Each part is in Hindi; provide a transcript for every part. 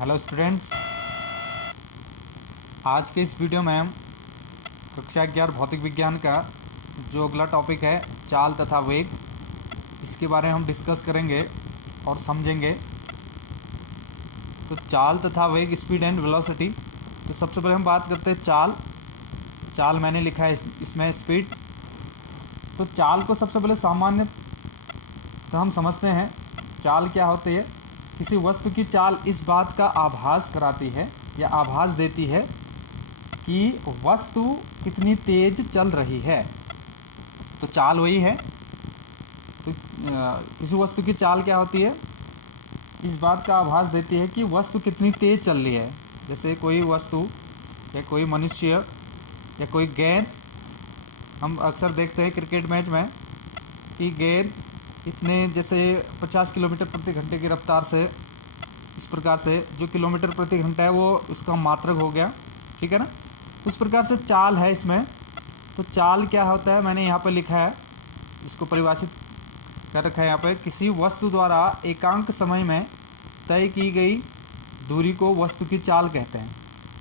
हेलो स्टूडेंट्स, आज के इस वीडियो में हम कक्षा 11 भौतिक विज्ञान का जो अगला टॉपिक है चाल तथा वेग, इसके बारे में हम डिस्कस करेंगे और समझेंगे। तो चाल तथा वेग, स्पीड एंड वेलोसिटी। तो सबसे पहले हम बात करते हैं चाल मैंने लिखा है इसमें स्पीड। तो चाल को सबसे पहले सामान्य तो हम समझते हैं चाल क्या होती है। किसी वस्तु की चाल इस बात का आभास कराती है या आभास देती है कि वस्तु कितनी तेज चल रही है। तो चाल वही है। तो किसी वस्तु की चाल क्या होती है, इस बात का आभास देती है कि वस्तु कितनी तेज चल रही है। जैसे कोई वस्तु या कोई मनुष्य या कोई गेंद, हम अक्सर देखते हैं क्रिकेट मैच में कि गेंद इतने जैसे 50 किलोमीटर प्रति घंटे की रफ्तार से, इस प्रकार से जो किलोमीटर प्रति घंटा है वो इसका मात्रक हो गया, ठीक है ना। उस प्रकार से चाल है इसमें। तो चाल क्या होता है, मैंने यहाँ पर लिखा है, इसको परिभाषित कर रखा है यहाँ पर। किसी वस्तु द्वारा एकांक समय में तय की गई दूरी को वस्तु की चाल कहते हैं।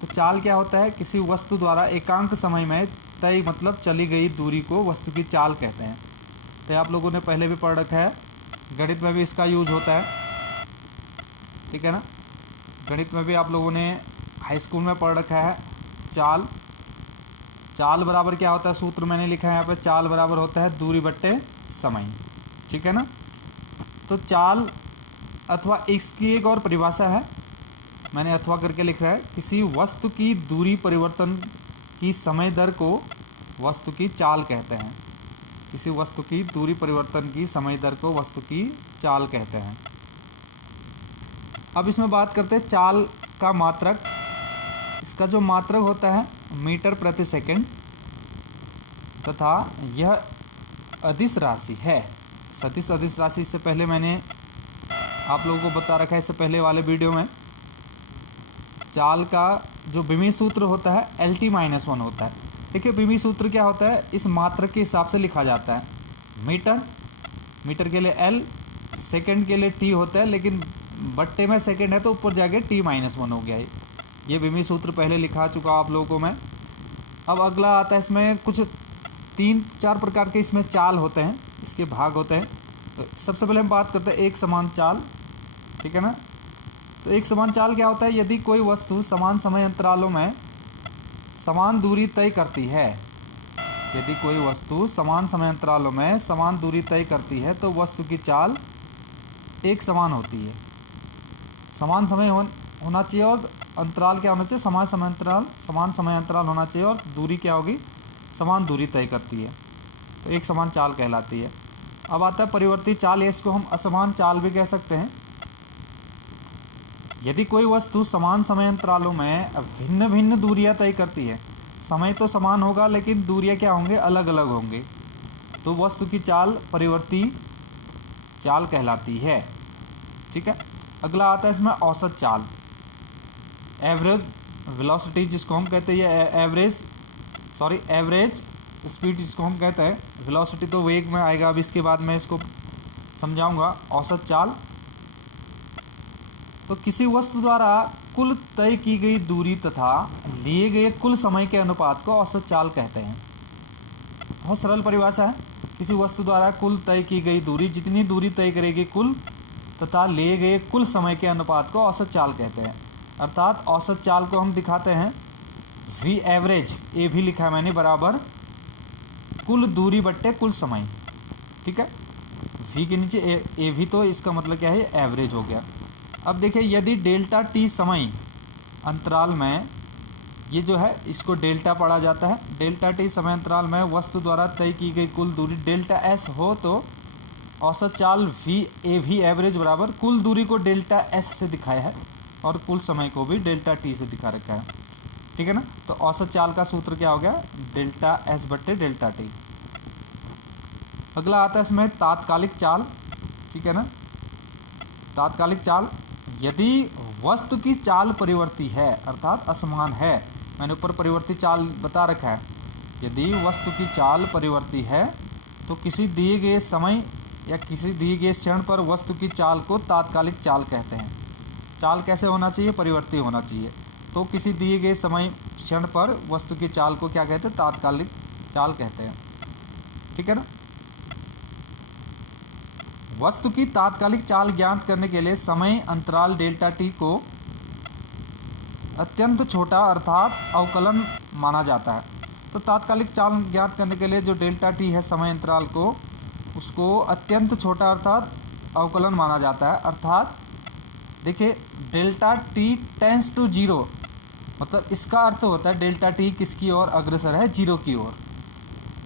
तो चाल क्या होता है, किसी वस्तु द्वारा एकांक समय में तय मतलब चली गई दूरी को वस्तु की चाल कहते हैं। तो आप लोगों ने पहले भी पढ़ रखा है, गणित में भी इसका यूज होता है, ठीक है ना। गणित में भी आप लोगों ने हाई स्कूल में पढ़ रखा है। चाल बराबर क्या होता है, सूत्र मैंने लिखा है यहाँ पे, चाल बराबर होता है दूरी बट्टे समय, ठीक है ना। तो चाल अथवा इसकी एक और परिभाषा है, मैंने अथवा करके लिखा है। किसी वस्तु की दूरी परिवर्तन की समय दर को वस्तु की चाल कहते हैं। किसी वस्तु की दूरी परिवर्तन की समय दर को वस्तु की चाल कहते हैं। अब इसमें बात करते हैं चाल का मात्रक। इसका जो मात्रक होता है मीटर प्रति सेकंड, तथा यह अदिश राशि है। सदिश अदिश राशि इससे पहले मैंने आप लोगों को बता रखा है, इससे पहले वाले वीडियो में। चाल का जो विमीय सूत्र होता है LT-1 होता है। देखिए विमीय सूत्र क्या होता है, इस मात्रक के हिसाब से लिखा जाता है। मीटर के लिए L, सेकंड के लिए T होता है, लेकिन बट्टे में सेकंड है तो ऊपर जाके T-1 हो गया है। ये विमीय सूत्र पहले लिखा चुका आप लोगों को मैं। अब अगला आता है, इसमें कुछ 3-4 प्रकार के इसमें चाल होते हैं, इसके भाग होते हैं। तो सबसे पहले हम बात करते हैं एक समान चाल, ठीक है ना। तो एक समान चाल क्या होता है, यदि कोई वस्तु समान समय अंतरालों में समान दूरी तय करती है। यदि कोई वस्तु समान समय अंतरालों में समान दूरी तय करती है तो वस्तु की चाल एक समान होती है। समान समय होना चाहिए और अंतराल क्या होना चाहिए, समान समय अंतराल होना चाहिए, और दूरी क्या होगी, समान दूरी तय करती है। तो एक समान चाल कहलाती है। अब आता है परिवर्ती चाल, या इसको हम असमान चाल भी कह सकते हैं। यदि कोई वस्तु समान समय अंतरालों में भिन्न भिन्न दूरियां तय करती है, समय तो समान होगा लेकिन दूरियां क्या होंगे, अलग अलग होंगे, तो वस्तु की चाल परिवर्ती चाल कहलाती है, ठीक है। अगला आता है इसमें औसत चाल, एवरेज वेलोसिटी जिसको हम कहते हैं, एवरेज स्पीड जिसको हम कहते हैं। वेलोसिटी तो वेग में आएगा, अब इसके बाद मैं इसको समझाऊंगा। औसत चाल, तो किसी वस्तु द्वारा कुल तय की गई दूरी तथा लिए गए कुल समय के अनुपात को औसत चाल कहते हैं। बहुत सरल परिभाषा है। किसी वस्तु द्वारा कुल तय की गई दूरी, जितनी दूरी तय करेगी कुल, तथा लिए गए कुल समय के अनुपात को औसत चाल कहते हैं। अर्थात औसत चाल को हम दिखाते हैं V एवरेज, ए भी लिखा है मैंने, बराबर कुल दूरी बट्टे कुल समय, ठीक है। V के नीचे ए भी, तो इसका मतलब क्या है, एवरेज हो गया। अब देखिए, यदि डेल्टा T समय अंतराल में, ये जो है इसको डेल्टा पढ़ा जाता है, डेल्टा T समय अंतराल में वस्तु द्वारा तय की गई कुल दूरी डेल्टा S हो, तो औसत चाल V एवरेज बराबर कुल दूरी को डेल्टा S से दिखाया है और कुल समय को भी डेल्टा T से दिखा रखा है, ठीक है ना। तो औसत चाल का सूत्र क्या हो गया, डेल्टा S बट्टे डेल्टा T। अगला आता है इसमें तात्कालिक चाल, ठीक है ना। तात्कालिक चाल, यदि वस्तु की चाल परिवर्ती है अर्थात असमान है, मैंने ऊपर परिवर्ती चाल बता रखा है। यदि वस्तु की चाल परिवर्ती है तो किसी दिए गए समय या किसी दिए गए क्षण पर वस्तु की चाल को तात्कालिक चाल कहते हैं। चाल कैसे होना चाहिए, परिवर्ती होना चाहिए। तो किसी दिए गए समय क्षण पर वस्तु की चाल को क्या कहते हैं, तात्कालिक चाल कहते हैं। ठीक है ना। वस्तु की तात्कालिक चाल ज्ञात करने के लिए समय अंतराल डेल्टा टी को अत्यंत छोटा अर्थात अवकलन माना जाता है। तो तात्कालिक चाल ज्ञात करने के लिए जो डेल्टा टी है समय अंतराल को, उसको अत्यंत छोटा अर्थात अवकलन माना जाता है। अर्थात देखिए delta t tends to zero, मतलब इसका अर्थ होता है डेल्टा टी किसकी ओर अग्रसर है, जीरो की ओर।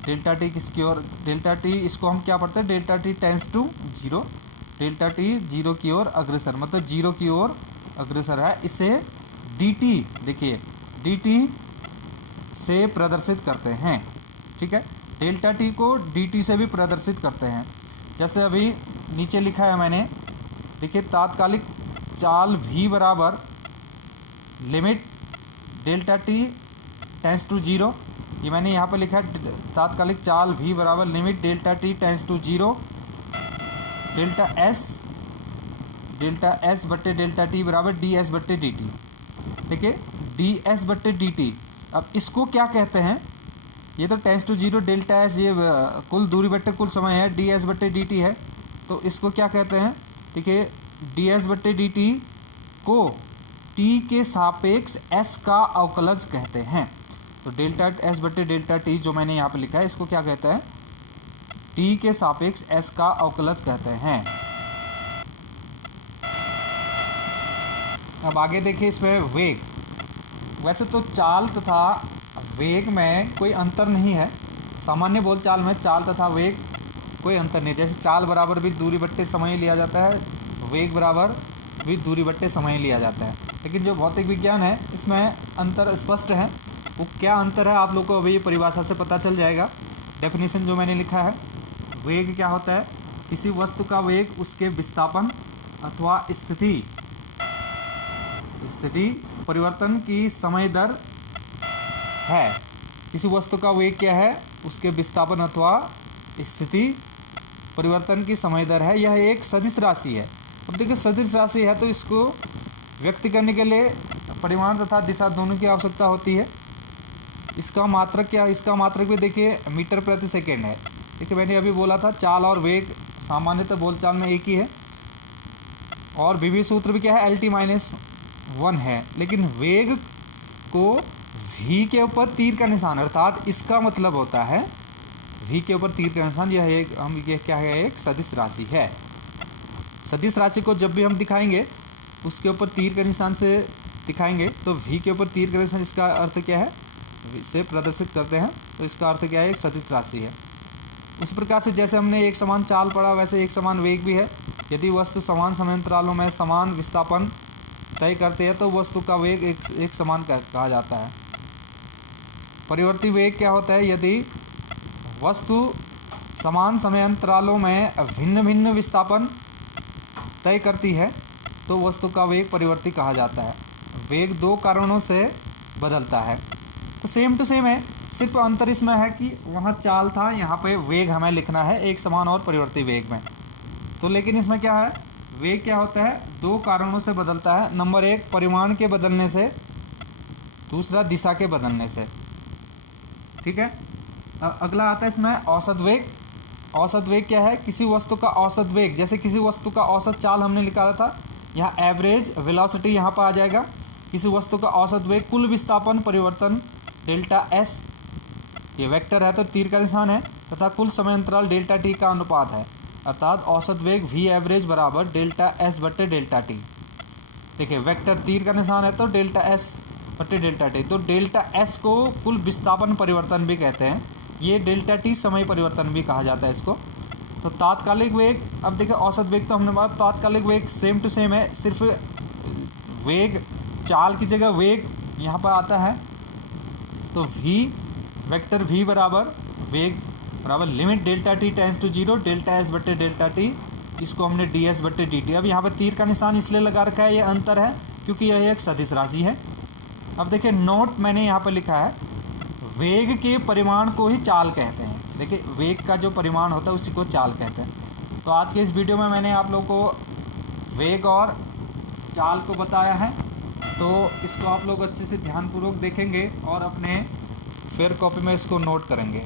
डेल्टा टी किसकी ओर, डेल्टा टी इसको हम क्या पढ़ते हैं, delta t tends to zero, delta t zero की ओर अग्रसर, मतलब जीरो की ओर अग्रसर है। इसे डी टी, देखिए डी टी से प्रदर्शित करते हैं। ठीक है, डेल्टा टी को डी टी से भी प्रदर्शित करते हैं। जैसे अभी नीचे लिखा है मैंने, देखिए तात्कालिक चाल v बराबर limit delta t tends to zero, ये मैंने यहाँ पर लिखा है तात्कालिक चाल v बराबर limit delta t tends to zero delta s बट्टे डेल्टा टी बराबर डी एस बट्टे डी टी। देखिए डी एस बट्टे डी टी, अब इसको क्या कहते हैं, ये तो tends to zero delta s, ये कुल दूरी बट्टे कुल समय है, डी एस बट्टे डी टी है, तो इसको क्या कहते हैं, देखिए डी एस बट्टे डी टी को टी के सापेक्ष एस का अवकलज कहते हैं। तो डेल्टा एस बट्टे डेल्टा टी जो मैंने यहाँ पे लिखा है, इसको क्या कहते हैं, टी के सापेक्ष एस का अवकलज कहते हैं। अब आगे देखिए इसमें वेग। वैसे तो चाल तथा वेग में कोई अंतर नहीं है, सामान्य बोलचाल में चाल तथा वेग कोई अंतर नहीं। जैसे चाल बराबर भी दूरी बट्टे समय लिया जाता है, वेग बराबर भी दूरी बट्टे समय लिया जाता है। लेकिन जो भौतिक विज्ञान है इसमें अंतर स्पष्ट है। वो क्या अंतर है आप लोग को अभी परिभाषा से पता चल जाएगा। डेफिनेशन जो मैंने लिखा है, वेग क्या होता है, किसी वस्तु का वेग उसके विस्थापन अथवा स्थिति परिवर्तन की समय दर है। किसी वस्तु का वेग क्या है, उसके विस्थापन अथवा स्थिति परिवर्तन की समय दर है। यह एक सदिश राशि है। अब देखिए सदिश राशि है तो इसको व्यक्त करने के लिए परिमाण तथा दिशा दोनों की आवश्यकता होती है। इसका मात्रक क्या, इसका मात्रक भी देखिए मीटर प्रति सेकेंड है। देखिए मैंने अभी बोला था चाल और वेग सामान्यतः बोलचाल में एक ही है, और विभव सूत्र भी क्या है, एल टी माइनस 1 है। लेकिन वेग को v के ऊपर तीर का निशान, अर्थात इसका मतलब होता है v के ऊपर तीर का निशान, यह क्या है, एक सदिश राशि है। सदिश राशि को जब भी हम दिखाएंगे उसके ऊपर तीर के निशान से दिखाएंगे, तो v के ऊपर तीर का निशान, इसका अर्थ क्या है, से प्रदर्शित करते हैं, तो इसका अर्थ क्या है, एक सदिश राशि है। उस प्रकार से जैसे हमने एक समान चाल पढ़ा, वैसे एक समान वेग भी है। यदि वस्तु समान समयांतरालों में समान विस्थापन तय करते हैं तो वस्तु का वेग एक समान कहा जाता है। परिवर्ती वेग क्या होता है, यदि वस्तु समान समयांतरालों में भिन्न भिन्न विस्थापन तय करती है तो वस्तु का वेग परिवर्ती कहा जाता है। वेग दो कारणों से बदलता है, तो सेम टू सेम है, सिर्फ अंतर इसमें है कि वहाँ चाल था, यहाँ पे वेग हमें लिखना है एक समान और परिवर्ती वेग में। तो लेकिन इसमें क्या है, वेग क्या होता है, दो कारणों से बदलता है। नंबर एक परिमाण के बदलने से, दूसरा दिशा के बदलने से। ठीक है, अगला आता है इसमें औसत वेग। औसत वेग क्या है, किसी वस्तु का औसत वेग, जैसे किसी वस्तु का औसत चाल हमने निकाला था, यहाँ एवरेज वेलोसिटी यहाँ पर आ जाएगा। किसी वस्तु का औसत वेग कुल विस्थापन परिवर्तन डेल्टा एस, ये वेक्टर है तो तीर का निशान है, तथा कुल समय अंतराल डेल्टा टी का अनुपात है, अर्थात औसत वेग वी एवरेज बराबर डेल्टा एस बट्टे डेल्टा टी। देखिए वेक्टर तीर का निशान है तो डेल्टा एस बट्टे डेल्टा टी, तो डेल्टा एस को कुल विस्थापन परिवर्तन भी कहते हैं, ये डेल्टा टी समय परिवर्तन भी कहा जाता है इसको। तो तात्कालिक वेग, अब देखिए औसत वेग तो हमने बात, तात्कालिक वेग सेम टू सेम है, सिर्फ वेग चाल की जगह वेग यहाँ पर आता है। तो v वेक्टर v बराबर वेग बराबर limit delta t tends to zero delta s बट्टे डेल्टा टी, इसको हमने डी एस बट्टे डी टी। अब यहाँ पर तीर का निशान इसलिए लगा रखा है, ये अंतर है क्योंकि यह एक सदिश राशि है। अब देखिए नोट मैंने यहाँ पर लिखा है, वेग के परिमाण को ही चाल कहते हैं। देखिए वेग का जो परिमाण होता है उसी को चाल कहते हैं। तो आज के इस वीडियो में मैंने आप लोगों को वेग और चाल को बताया है। तो इसको आप लोग अच्छे से ध्यानपूर्वक देखेंगे और अपने फेयर कॉपी में इसको नोट करेंगे।